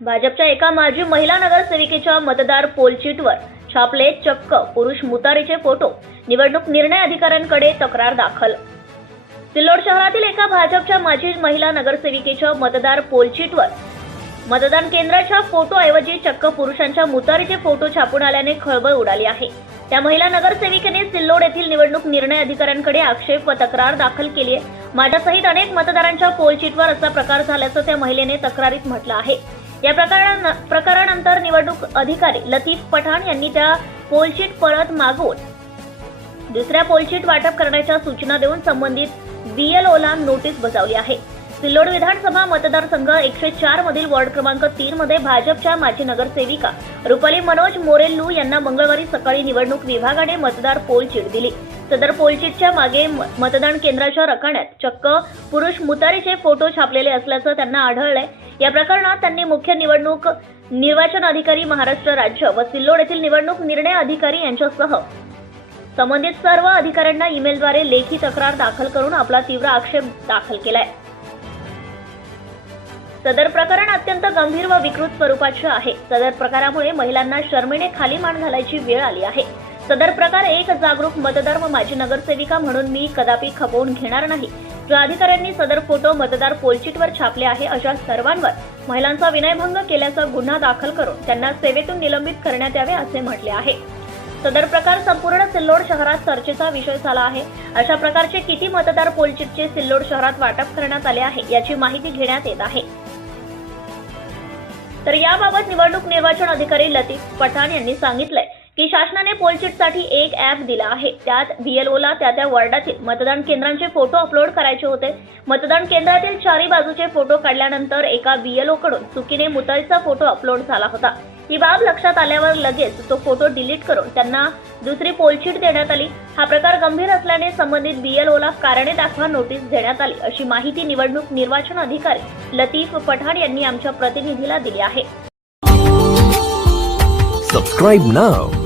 भाजपच्या एका माजी महिला नगरसेविकेच्या मतदार पोलचीटवर छापले चक्क पुरुष मुतारीचे फोटो. निवडणूक निर्णय अधिकाऱ्यांकडे तक्रार दाखल. सिल्लोड शहरातील एका भाजपच्या माजी महिला नगरसेविकेच्या मतदार पोलचीटवर मतदान केंद्राच्या फोटोऐवजी चक्क पुरुषांच्या मुतारीचे फोटो छापून आल्याने खळबळ उडाली आहे. त्या महिला नगरसेविकेने सिल्लोड येथील निवडणूक निर्णय अधिकाऱ्यांकडे आक्षेप व तक्रार दाखल केली आहे. माझ्यासहित अनेक मतदारांच्या पोलचीटवर असा प्रकार झाल्याचं त्या महिलेने तक्रारीत म्हटलं आहे. या प्रकारा प्रकारानंतर निवडणूक अधिकारी लतीफ पठाण यांनी त्या पोलशीट परत मागवून दुसऱ्या पोलशीट वाटप करण्याच्या सूचना देऊन संबंधित बीएलओला नोटीस बजावली आहे. सिल्लोड विधानसभा मतदारसंघ एकशे चार मधील वॉर्ड क्रमांक तीन मध्ये भाजपच्या माजी नगरसेविका रुपाली मनोज मोरेल्लू यांना मंगळवारी सकाळी निवडणूक विभागाने मतदार पोलचीट दिली. सदर पोलचीटच्या मागे म- मतदान केंद्राच्या रकाण्यात चक्क पुरुष मुतारीचे फोटो छापलेले असल्याचं त्यांना आढळलंय. या प्रकरणात त्यांनी मुख्य निवडणूक निर्वाचन अधिकारी महाराष्ट्र राज्य व सिल्लोड येथील निवडणूक निर्णय अधिकारी यांच्यासह संबंधित सर्व अधिकाऱ्यांना ईमेलद्वारे लेखी तक्रार दाखल करून आपला तीव्र आक्षेप दाखल केलाय. सदर प्रकरण अत्यंत गंभीर व विकृत स्वरूपाचे आहे. सदर प्रकारामुळे महिलांना शर्मेने खाली मान घालायची वेळ आली आहे. सदर प्रकार एक जागरूक मतदार व माजी नगरसेविका म्हणून मी कदापि खपवून घेणार नाही. ज्या अधिकाऱ्यांनी सदर फोटो मतदार पोलचिटवर छापले आहे अशा सर्वांवर. महिलांचा विनयभंग केल्याचा गुन्हा दाखल करून त्यांना सेवेतून निलंबित करण्यात यावे असे म्हटले आहे. सदर प्रकार संपूर्ण सिल्लोड शहरात चर्चेचा विषय झाला आहे. अशा प्रकारचे किती मतदार पोलचिटचे सिल्लोड शहरात वाटप करण्यात आले आहे याची माहिती घेण्यात येत आहे. तर याबाबत निवडणूक निर्वाचन अधिकारी लतीफ पठाण यांनी सांगितलंय. की शासनाने पोलचिटसाठी एक ॲप दिला आहे. त्यात बीएलओला त्या त्या वॉर्डातील मतदान केंद्रांचे फोटो अपलोड करायचे होते. मतदान केंद्रातील चारी बाजूचे फोटो काढल्यानंतर एका बीएलओ कडून चुकीने मुताईचा फोटो अपलोड झाला होता. ही बाब लक्षात आल्यावर लगेच तो फोटो डिलीट करून त्यांना दुसरी पोलशीट देण्यात आली. हा प्रकार गंभीर असल्याने संबंधित बीएलओला कारणे दाखवा नोटीस देण्यात आली अशी माहिती निवडणूक निर्वाचन अधिकारी लतीफ पठाण यांनी आमच्या प्रतिनिधीला दिली आहे. Subscribe now